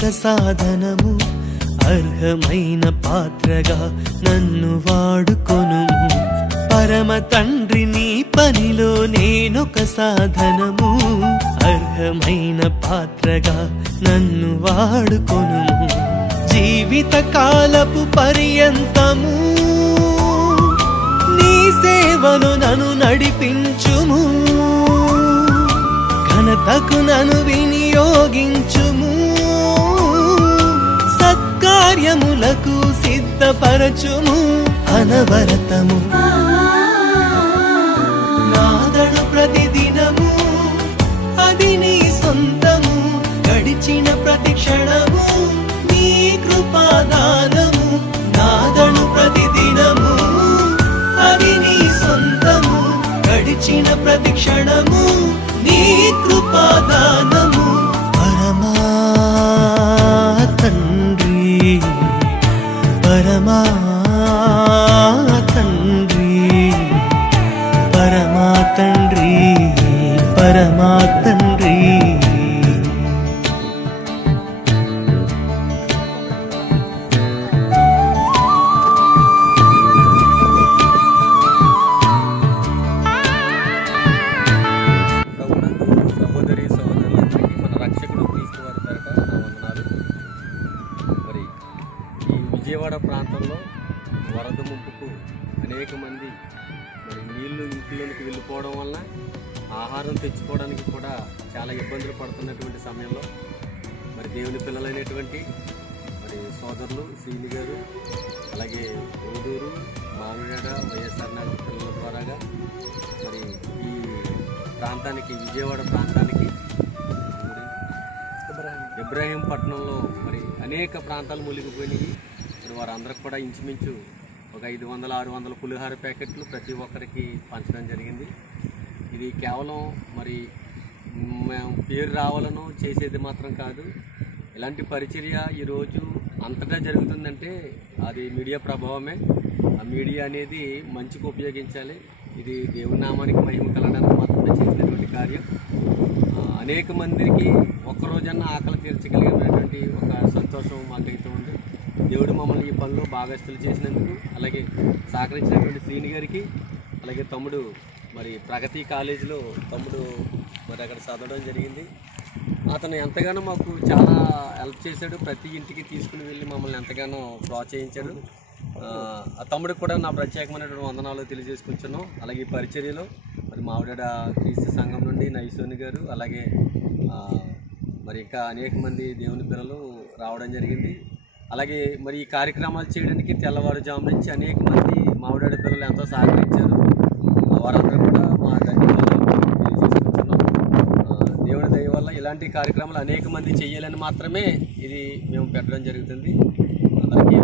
నేనొక సాధనము, అర్హమైన పాత్రగా నన్ను వాడుకొనుము. పరమ తండ్రి నీ పనిలో నేనొక సాధనము, అర్హమైన పాత్రగా నన్ను వాడుకొనుము. జీవిత కాలపు పర్యంతము నీ సేవను నన్ను నడిపించుము. ఘనతకు నన్ను వినియోగించుము. సత్కార్యములకు సిద్ధపరచుము. అనవరతము నాదడు ప్రతిదినము, అది నీ సొంతము. గడిచిన ప్రతి క్షణము నీ కృపాదానము. నాదడు ప్రతిదినము, అది నీ సొంతము. గడిచిన ప్రతి క్షణము నీ కృపాదానము. పరమా తండ్రి, పరమా తండ్రి, పరమా తండ్రి, పరమా తండ్రి. విజయవాడ ప్రాంతంలో వరద ముంపుకు అనేక మంది మరి నీళ్లు ఇంట్లోనికి వెళ్ళిపోవడం వలన ఆహారం తెచ్చుకోవడానికి కూడా చాలా ఇబ్బందులు పడుతున్నటువంటి సమయంలో మరి దేవుని పిల్లలైనటువంటి మరి సోదరులు శ్రీని గారు, అలాగే ఓదూరు, మామిడాడ, వైఎస్ఆర్ నగర్ పిల్లల ద్వారాగా మరి ఈ ప్రాంతానికి, విజయవాడ ప్రాంతానికి, ఇబ్రాహీంపట్నంలో మరి అనేక ప్రాంతాలు మునిగిపోయినాయి. వారందరికి కూడా ఇంచుమించు ఒక 500-600 పులిహార ప్యాకెట్లు ప్రతి ఒక్కరికి పంచడం జరిగింది. ఇది కేవలం మరి మేము పేరు రావాలను చేసేది మాత్రం కాదు. ఇలాంటి పరిచర్య ఈరోజు అంతటా జరుగుతుందంటే అది మీడియా ప్రభావమే. ఆ మీడియా అనేది మంచికి ఉపయోగించాలి. ఇది దేవుని నామానికి మహిమ కలగడానికి మాత్రమే చేసినటువంటి కార్యం. అనేక మందికి ఒక్కరోజన్నా ఆకలి తీర్చగలిగినటువంటి ఒక సంతోషం మాకైతే ఉంది. దేవుడు మమ్మల్ని ఈ పనిలో భాగస్తులు చేసినందుకు, అలాగే సహకరించినటువంటి శ్రీని గారికి, అలాగే తమ్ముడు మరి ప్రగతి కాలేజీలో తమ్ముడు మరి అక్కడ చదవడం జరిగింది. అతను ఎంతగానో మాకు చాలా హెల్ప్ చేశాడు. ప్రతి ఇంటికి తీసుకుని వెళ్ళి మమ్మల్ని ఎంతగానో ప్రోత్సహించాడు. ఆ తమ్ముడికి కూడా నా ప్రత్యేకమైనటువంటి వందనాలు తెలియజేసుకుంటున్నాం. అలాగే ఈ పరిచర్యలో మరి మావిడాడ క్రీస్తు సంఘం నుండి నైసోని గారు, అలాగే మరి ఇంకా అనేక మంది దేవుని పిల్లలు రావడం జరిగింది. అలాగే మరి ఈ కార్యక్రమాలు చేయడానికి తెల్లవారుజాము నుంచి అనేక మంది మావిడాడ పిల్లలు ఎంతో సహకరించారు. వారందరూ కూడా మా ధన్యవాదాలు తెలియజేసుకుంటున్నాం. దేవుని దయ వల్ల ఇలాంటి కార్యక్రమాలు అనేక మంది చేయాలని మాత్రమే ఇది మేము పెట్టడం జరుగుతుంది. అందరికీ